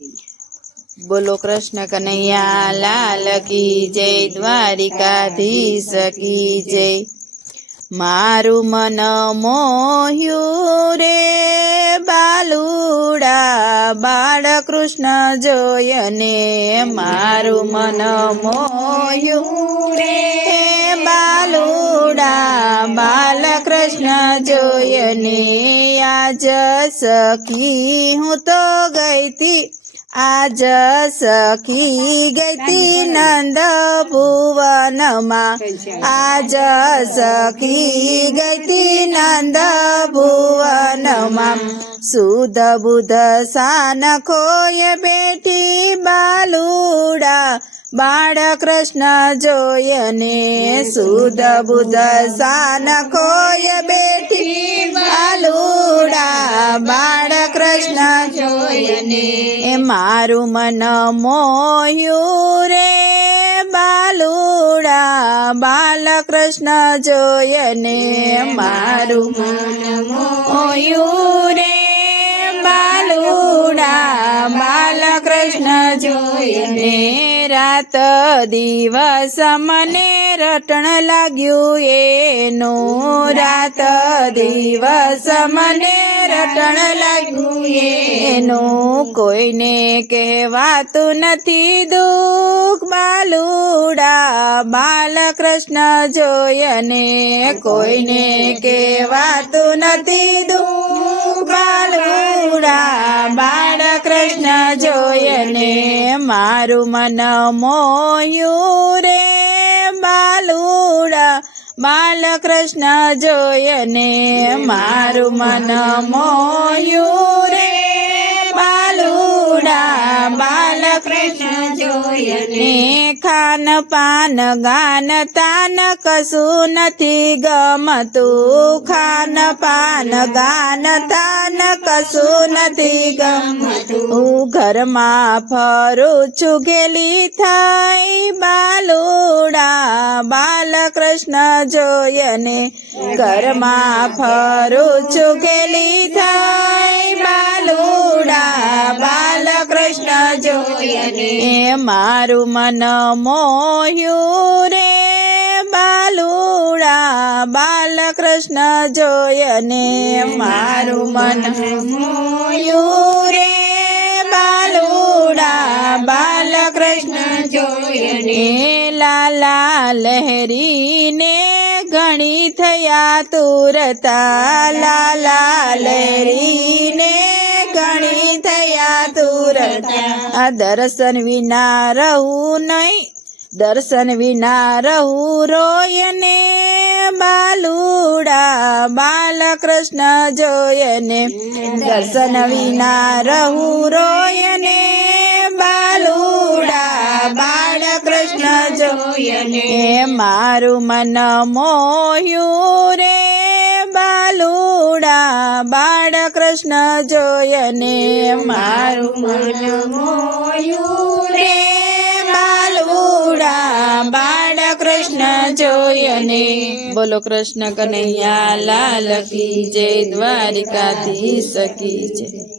बोलो कृष्ण कन्हैया लाल की जय, द्वारिकाधीश की जय। मारू मन मोह्यू रे बालुड़ा बाळकृष्ण जोयने, मारू मन मोह्यू रे बालुड़ा बालकृष्ण जोयने। आज सखी हूँ तो गई थी, आज सखी गई थी नंद भुवन माँ, आज सखी गई थी नंद भुवन माँ। सुध बुध सान खोए बैठी बालुड़ा बाळकृष्ण जोयने, सुध बुध सान खोए बैठी बालुड़ा बाळकृष्ण जोयने। मारू मन मोह्यू रे बालुड़ा बाळकृष्ण जोयने, मारू मन मोह्यू रे बालुड़ा बाळकृष्ण जोयने। रात दिवस मने रटण लाग्यू एनो, रात दिवस मने रटण लाग्यू एनो। कोईने कहेवातु नथी दुख बालुड़ा बाळकृष्ण जोयने, कोईने कहेवातु नथी दुख बालुड़ा बाळकृष्ण जोयने। मारू मन मोह्यू रे बालुड़ा बाळकृष्ण जोयने, मारू मन मोह्यू रे बालुड़ा बाळकृष्ण जोयने। खान पान गान तान कशु नथी गमतु, खान पान गान तान कशु नथी गमतु। घर में फरू छु गेली थई बालुड़ा बाळकृष्ण जोयने, घर में फरू छु गेली थई बालुड़ा बाळकृष्ण जोयने। मारू मन मोह्यू रे बालुड़ा बाळकृष्ण जोयने, मारू मन मोह्यू रे बालुड़ा बाळकृष्ण जोयने। लाला लहरी ने घणी थया तुरता, लाला लहरी ने घणी थया तुरता। दर्शन विना रहू नहीं, दर्शन विना रहू रोयने बालुड़ा बाळकृष्ण जोयने, दर्शन विना रहू रोयने बालुड़ा बाळकृष्ण जोयने। मारू मन मोह्यू रे बालुड़ा बाळकृष्ण जोयने, मारू मन मोह्यू रे बालुड़ा बाळकृष्ण जोयने। बोलो कृष्ण कन्हैया लाल की जय, द्वारिकाधीश की जय।